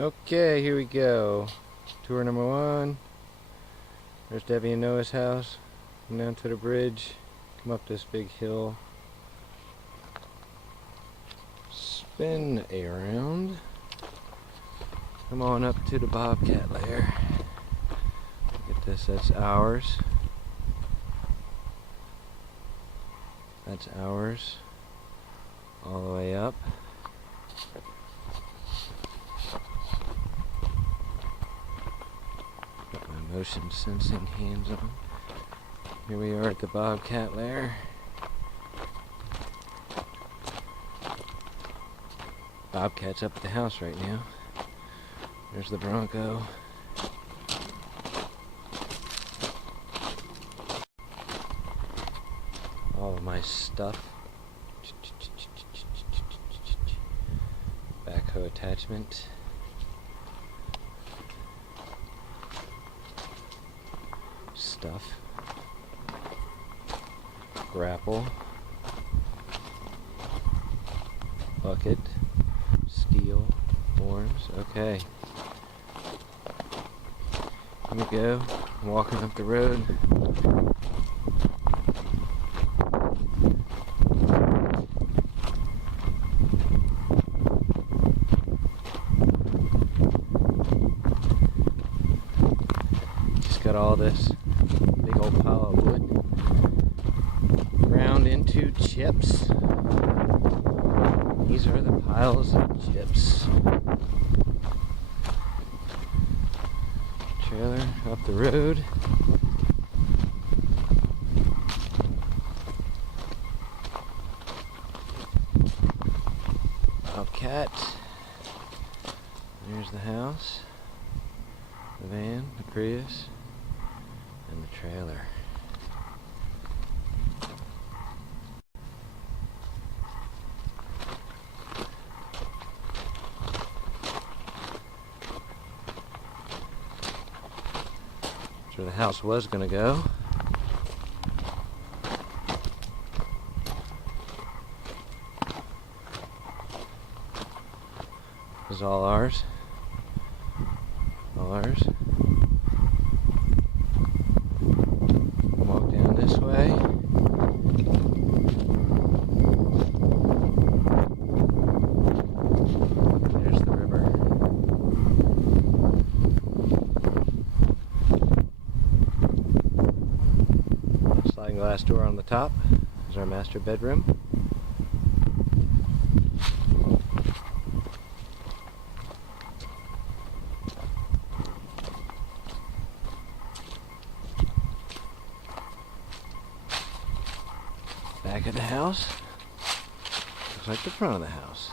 Okay, here we go. Tour number 1. There's Debbie and Noah's house. Come down to the bridge. Come up this big hill. Spin around. Come on up to the bobcat lair. Look at this, that's ours. That's ours. All the way up. Got my motion sensing hands on. Here we are at the bobcat lair. Bobcat's up at the house right now. There's the Bronco. All of my stuff. Backhoe attachment. Stuff. Grapple. Bucket. Steel. Forms. Okay. Here we go. Walking up the road. Just got all this big old pile of wood ground into chips. These are the piles of chips. Trailer up the road. Bobcat. There's the house, the van, the Prius, and the trailer. That's where the house was gonna go. This is all ours. All ours. Walk down this way. There's the river. Sliding glass door on the top is our master bedroom. Back of the house looks like the front of the house.